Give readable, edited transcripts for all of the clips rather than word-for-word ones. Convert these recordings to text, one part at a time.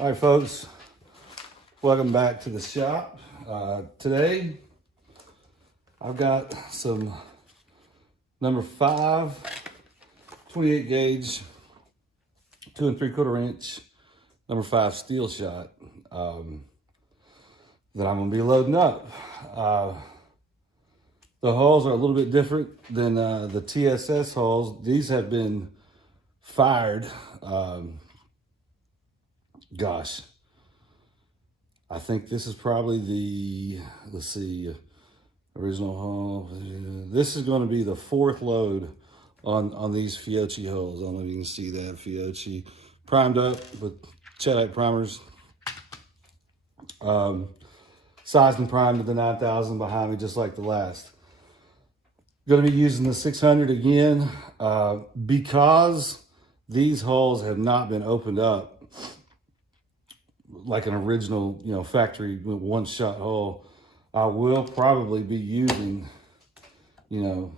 All right, folks, welcome back to the shop. Today, I've got some number 5, 28 gauge, 2 3/4 inch, number 5 steel shot that I'm gonna be loading up. The hulls are a little bit different than the TSS hulls. These have been fired. Gosh, I think this is probably the, let's see, original hull. This is going to be the 4th load on these Fiocchi hulls. I don't know if you can see that. Fiocchi primed up with Cheddite primers. Sized and primed to the 9000 behind me, just like the last. Going to be using the 600 again because these hulls have not been opened up like an original, factory one-shot hull. I will probably be using, the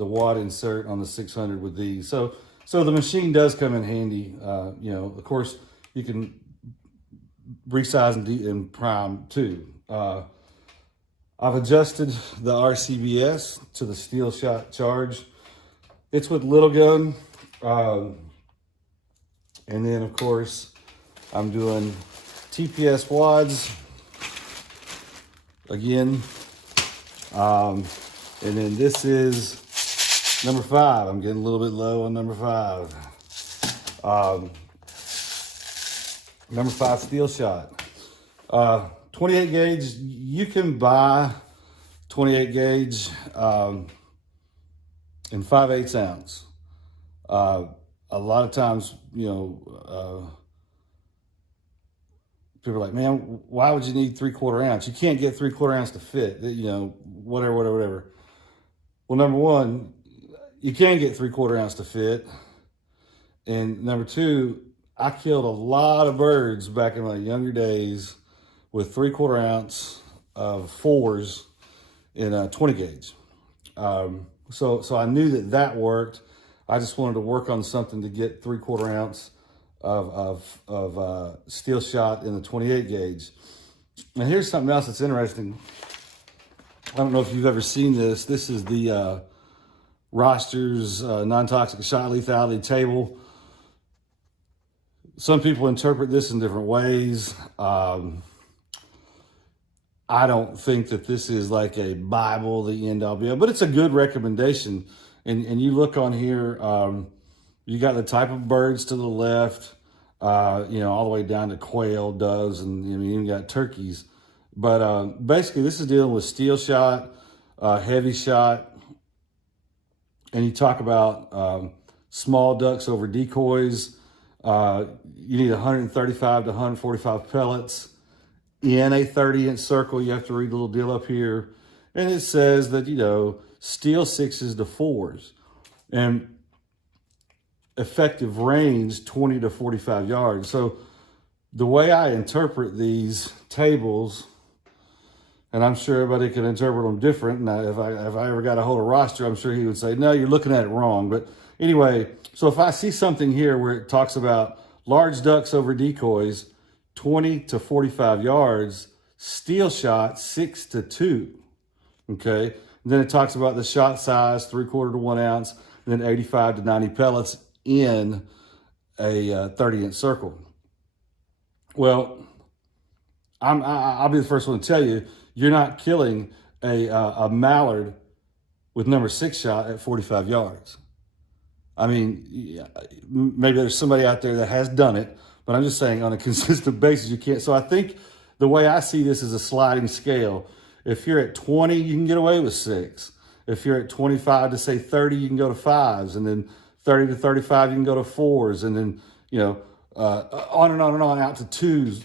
wad insert on the 600 with these. So the machine does come in handy. Of course, you can resize and prime too. I've adjusted the RCBS to the steel shot charge. It's with little gun. And then, of course, I'm doing TPS wads again. And then this is number 5. I'm getting a little bit low on number 5. Number 5 steel shot. 28 gauge, you can buy 28 gauge in 5/8 ounce. A lot of times, people are like, man, why would you need 3/4 ounce? You can't get 3/4 ounce to fit, whatever. Well, number one, you can get 3/4 ounce to fit. And number two, I killed a lot of birds back in my younger days with 3/4 ounce of 4s in a 20 gauge. So I knew that worked. I just wanted to work on something to get 3/4 ounce of steel shot in the 28 gauge. And here's something else that's interesting. I don't know if you've ever seen this. This is the Roster's non-toxic shot lethality table. Some people interpret this in different ways. I don't think that this is like a Bible, the end all be all, but it's a good recommendation. And you look on here, you got the type of birds to the left, all the way down to quail, doves, and you even got turkeys. But basically, this is dealing with steel shot, heavy shot, and you talk about small ducks over decoys. You need 135 to 145 pellets in a 30-inch circle. You have to read the little deal up here, and it says that steel 6s to 4s, and effective range 20 to 45 yards. So the way I interpret these tables, and I'm sure everybody can interpret them different. Now, if I ever got a hold of Roster, I'm sure he would say, no, you're looking at it wrong. But anyway, so if I see something here where it talks about large ducks over decoys, 20 to 45 yards, steel shot 6 to 2, okay? And then it talks about the shot size, 3/4 to 1 ounce, and then 85 to 90 pellets in a 30-inch circle. Well, I'll be the first one to tell you, you're not killing a mallard with number 6 shot at 45 yards. I mean, maybe there's somebody out there that has done it, but I'm just saying on a consistent basis, you can't. So I think the way I see this is a sliding scale. If you're at 20, you can get away with 6. If you're at 25 to say 30, you can go to 5s, and then 30 to 35, you can go to 4s, and then, on and on and on out to 2s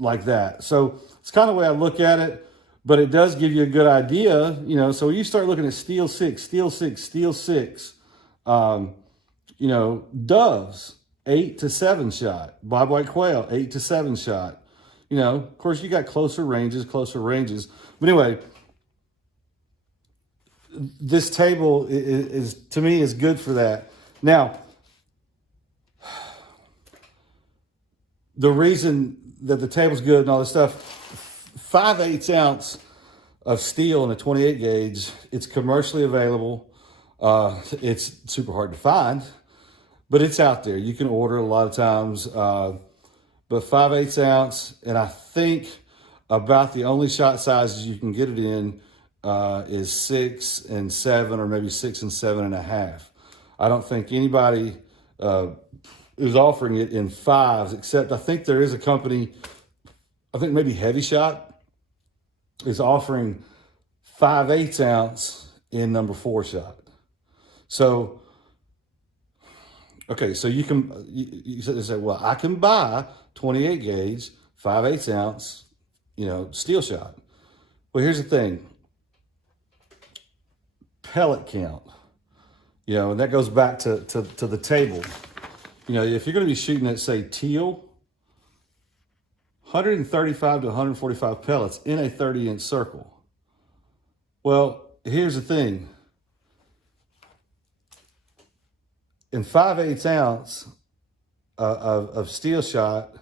like that. So it's kind of the way I look at it, but it does give you a good idea, so you start looking at steel 6, steel 6, steel 6, doves, 8 to 7 shot, bobwhite quail, 8 to 7 shot. Of course, you got closer ranges. But anyway, this table is to me is good for that. Now, the reason that the table's good and all this stuff, 5/8 ounce of steel in a 28 gauge, it's commercially available. It's super hard to find, but it's out there. You can order a lot of times. But 5/8 ounce, and I think about the only shot sizes you can get it in is 6 and 7, or maybe 6 and 7.5. I don't think anybody is offering it in 5s, except I think there is a company, I think maybe Heavy Shot is offering 5/8 ounce in number 4 shot. So, okay, so you say, well, I can buy 28 gauge, 5/8 ounce, steel shot. Well, here's the thing. Pellet count, and that goes back to the table. If you're going to be shooting at, say, teal, 135 to 145 pellets in a 30-inch circle. Well, here's the thing. In 5/8 ounce of steel shot,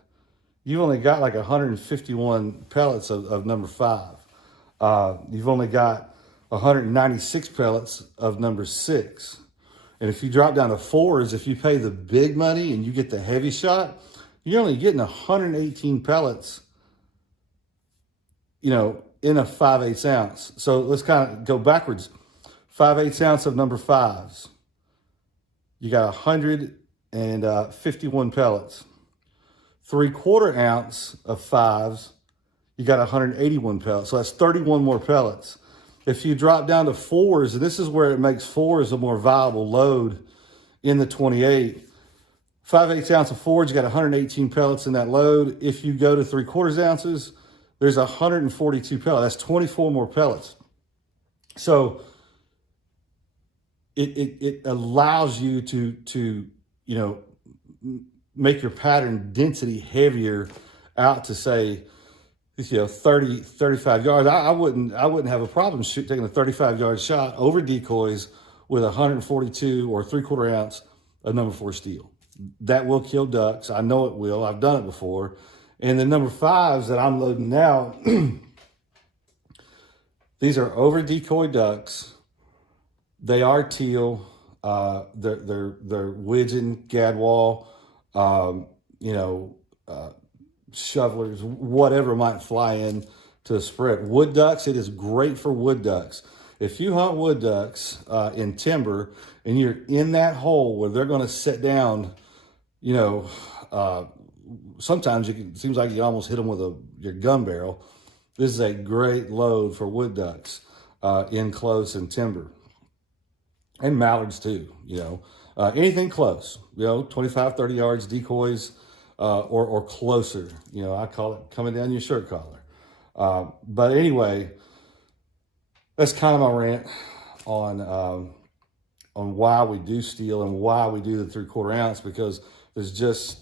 you've only got like 151 pellets of number 5. You've only got 196 pellets of number 6. And if you drop down to 4s, if you pay the big money and you get the heavy shot, you're only getting 118 pellets, in a 5/8 ounce. So let's kind of go backwards. 5/8 ounce of number 5s. You got 151 pellets. 3/4 ounce of 5s, you got 181 pellets. So that's 31 more pellets. If you drop down to 4s, and this is where it makes 4s a more viable load in the 28. 5/8 ounce of 4s, you got 118 pellets in that load. If you go to 3/4 ounces, there's 142 pellets. That's 24 more pellets. So it allows you to make your pattern density heavier out to, say, 30, 35 yards. I wouldn't have a problem taking a 35-yard shot over decoys with 142 or 3/4 ounce of number 4 steel. That will kill ducks. I know it will. I've done it before. And the number 5s that I'm loading now, these are over decoy ducks. They are teal. They're widgeon, gadwall, shovelers, whatever might fly in to the spread. Wood ducks, it is great for wood ducks. If you hunt wood ducks in timber and you're in that hole where they're going to sit down, sometimes it seems like you almost hit them with your gun barrel. This is a great load for wood ducks in close and timber. And mallards too, anything close, 25, 30 yards, decoys, or closer. I call it coming down your shirt collar. But anyway, that's kind of my rant on why we do steel and why we do the 3/4 ounce, because there's just,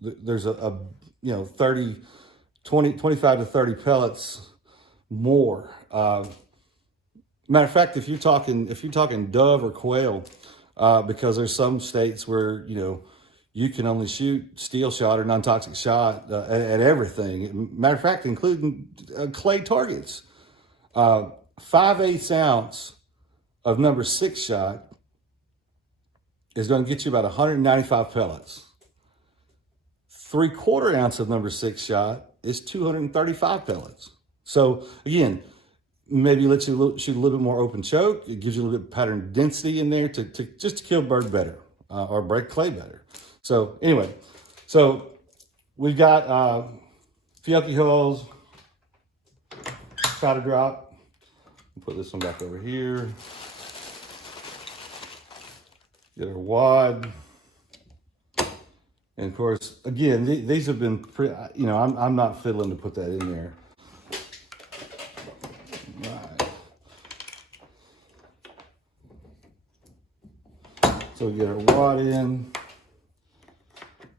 there's a 30, 20, 25 to 30 pellets more. Matter of fact, if you're talking dove or quail, because there's some states where, you can only shoot steel shot or non-toxic shot at everything. Matter of fact, including clay targets. 5/8 ounce of number 6 shot is going to get you about 195 pellets. 3/4 ounce of number 6 shot is 235 pellets. So again, maybe lets you shoot a little bit more open choke. It gives you a little bit of pattern density in there to kill bird better or break clay better. So anyway, we've got Fiocchi holes, powder drop. Put this one back over here. Get our wad. And of course, again, these have been pretty, I'm not fiddling to put that in there. So we get our wad in,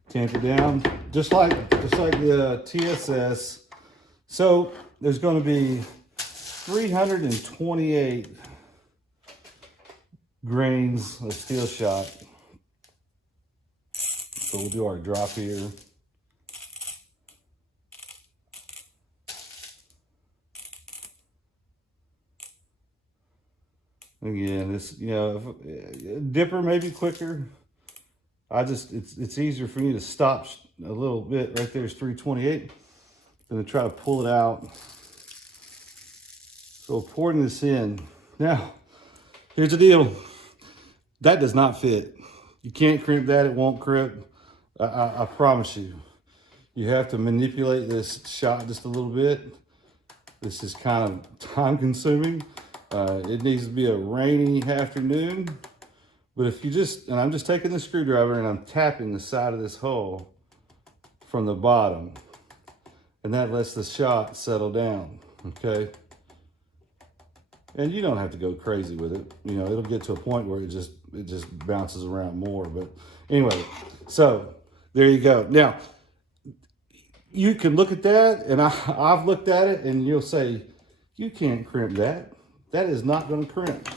tamp it down, just like the TSS. So there's going to be 328 grains of steel shot. So we'll do our drop here. Again, this, you know, dipper may be quicker. It's easier for me to stop a little bit. Right there is 328 than to try to pull it out. So pouring this in. Now, here's the deal. That does not fit. You can't crimp that, it won't crimp. I promise you. You have to manipulate this shot just a little bit. This is kind of time consuming. It needs to be a rainy afternoon. But if you just, and I'm just taking the screwdriver and I'm tapping the side of this hole from the bottom. And that lets the shot settle down, okay? And you don't have to go crazy with it. You know, it'll get to a point where it just bounces around more. But anyway, so there you go. Now, you can look at that, and I've looked at it, and you'll say, you can't crimp that. That is not going to crimp.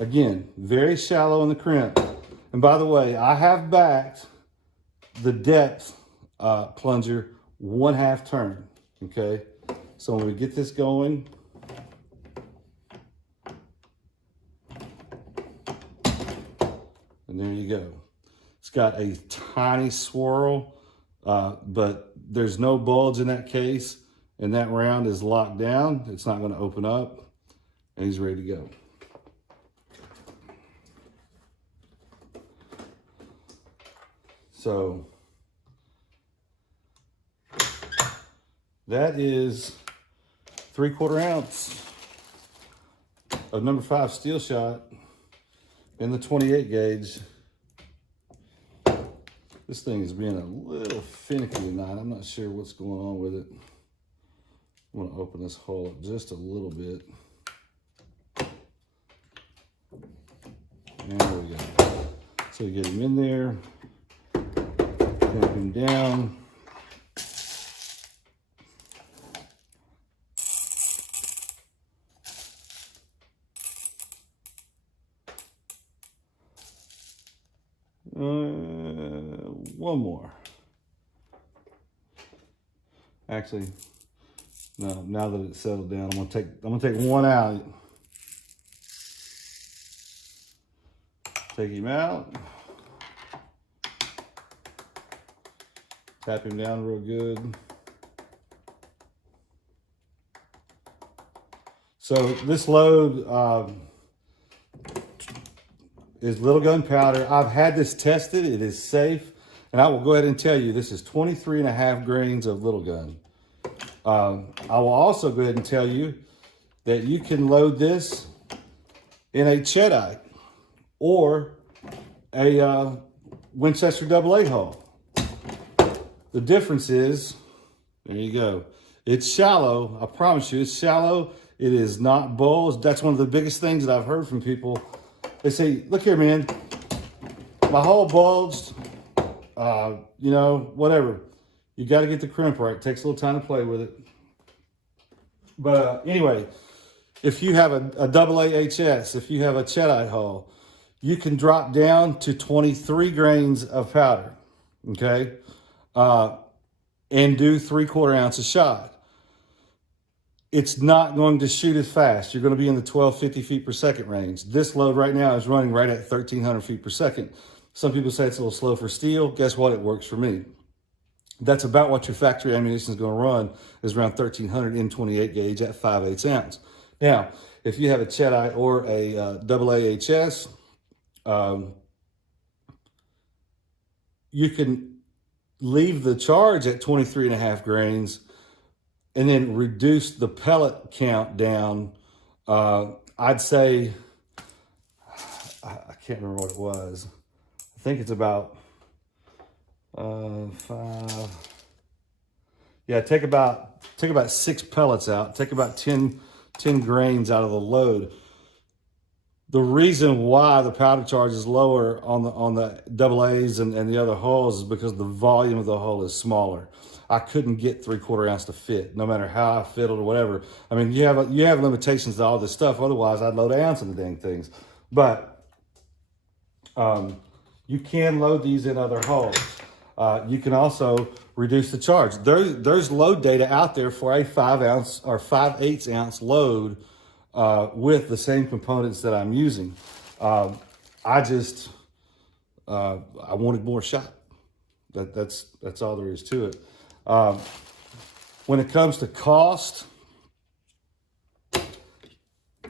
Again, very shallow in the crimp. And by the way, I have backed the depth plunger 1/2 turn, okay? So when we get this going, and there you go. It's got a tiny swirl, but there's no bulge in that case, and that round is locked down. It's not going to open up, and he's ready to go. So that is 3/4 ounce of number 5 steel shot in the 28 gauge. This thing is being a little finicky tonight. I'm not sure what's going on with it. I'm gonna open this hole up just a little bit. And there we go. So you get him in there, clamp him down. One more. Actually, no. Now that it's settled down, I'm gonna take one out. Take him out. Tap him down real good. So this load is little gun powder. I've had this tested. It is safe. And I will go ahead and tell you, this is 23.5 grains of little gun. I will also go ahead and tell you that you can load this in a Cheddite or a Winchester AA hull. The difference is, there you go. It's shallow. I promise you, it's shallow. It is not bulged. That's one of the biggest things that I've heard from people. They say, look here, man, my hole bulged. You know, whatever. You got to get the crimp right. It takes a little time to play with it. But anyway, if you have a AA HS, if you have a Cheddite hull, you can drop down to 23 grains of powder, okay? And do 3/4 ounce a shot. It's not going to shoot as fast. You're going to be in the 1250 feet per second range. This load right now is running right at 1300 feet per second. Some people say it's a little slow for steel. Guess what? It works for me. That's about what your factory ammunition is going to run, is around 1300 in 28 gauge at 5/8 ounce. Now, if you have a Cheddite or a AA HS, you can leave the charge at 23.5 grains and then reduce the pellet count down. I'd say, I can't remember what it was. I think it's about 5. Yeah, take about 6 pellets out. Take about 10 grains out of the load. The reason why the powder charge is lower on the AA's and the other hulls is because the volume of the hull is smaller. I couldn't get 3/4 ounce to fit, no matter how I fiddled or whatever. I mean, you have limitations to all this stuff. Otherwise, I'd load an ounce in the dang things. But you can load these in other hulls. You can also reduce the charge. There's load data out there for a 5 ounce or 5/8 ounce load with the same components that I'm using. I wanted more shot. That's all there is to it. When it comes to cost,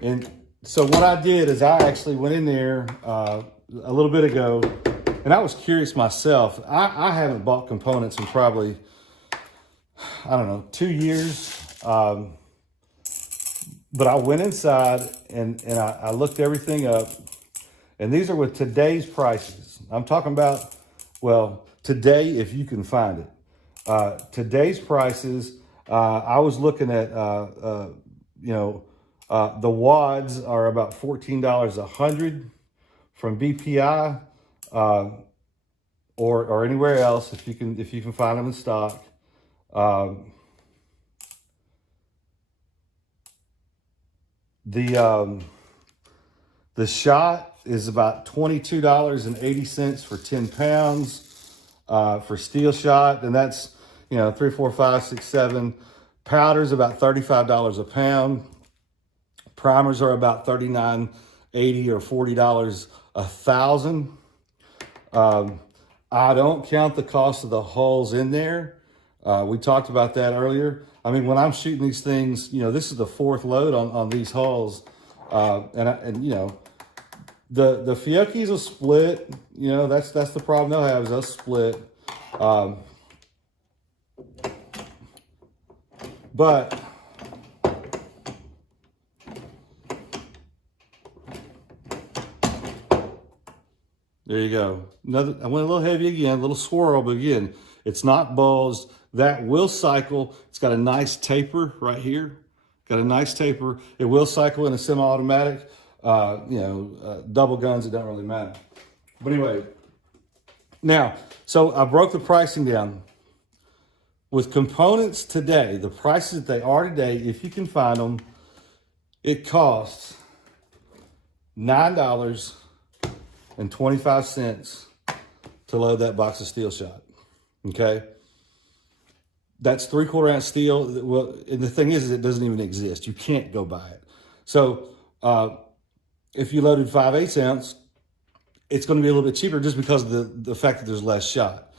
and so what I did is I actually went in there a little bit ago, and I was curious myself. I haven't bought components in probably, I don't know, 2 years. But I went inside and I looked everything up, and these are with today's prices. I'm talking about, well, today if you can find it. Today's prices, I was looking at, the wads are about $14 a hundred from BPI, or anywhere else if you can find them in stock. The shot is about $22.80 for 10 pounds for steel shot, and that's 3, 4, 5, 6, 7. Powder's about $35 a pound. Primers are about $39.80 or $40 a thousand. I don't count the cost of the hulls in there. We talked about that earlier. I mean, when I'm shooting these things, this is the 4th load on these hulls. The Fiocchis will split. That's the problem they'll have, is they'll split. But there you go. I went a little heavy again, a little swirl, but again, it's not bulged. That will cycle. It's got a nice taper right here. Got a nice taper. It will cycle in a semi-automatic. Double guns, it don't really matter. But anyway, now, so I broke the pricing down. With components today, the prices that they are today, if you can find them, it costs $9.25 to load that box of steel shot. Okay? That's 3/4 ounce steel. Well, and the thing is it doesn't even exist. You can't go buy it. So if you loaded 5/8 ounce, it's going to be a little bit cheaper just because of the fact that there's less shot.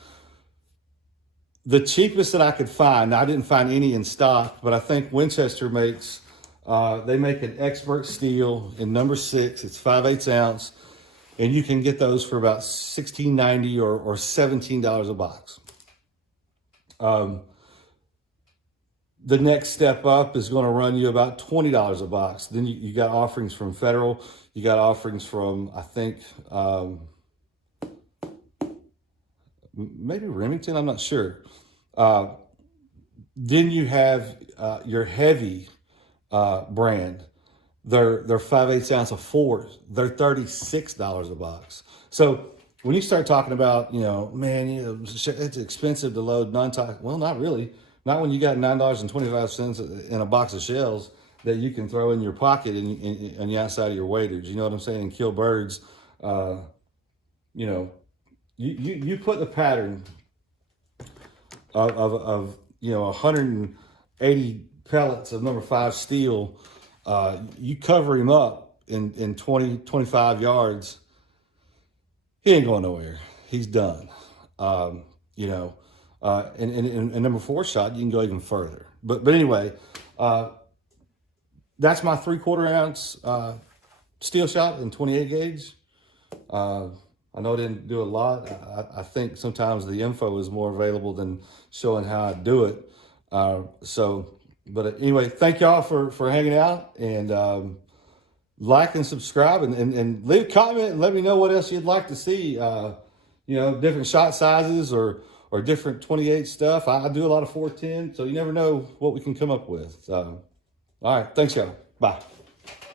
The cheapest that I could find, I didn't find any in stock, but I think Winchester makes, they make an expert steel in number 6. It's 5/8 ounce, and you can get those for about $16.90 or $17 a box. The next step up is going to run you about $20 a box. Then you got offerings from Federal. You got offerings from, I think, maybe Remington, I'm not sure. Then you have your heavy brand. They're 5/8 ounce of 4s. They're $36 a box. So when you start talking about, it's expensive to load non-toxic. Well, not really. Not when you got $9.25 in a box of shells that you can throw in your pocket and on the outside of your waders. You know what I'm saying? And kill birds. You put the pattern of 180 pellets of number 5 steel. You cover him up in 20, 25 yards. He ain't going nowhere. He's done. And number 4 shot, you can go even further. But anyway, that's my 3/4 ounce steel shot in 28 gauge. I know I didn't do a lot. I think sometimes the info is more available than showing how I do it. But anyway, thank y'all for hanging out, and like and subscribe, and leave a comment and let me know what else you'd like to see. Different shot sizes or different 28 stuff. I do a lot of 410, so you never know what we can come up with. All right, thanks y'all. Bye.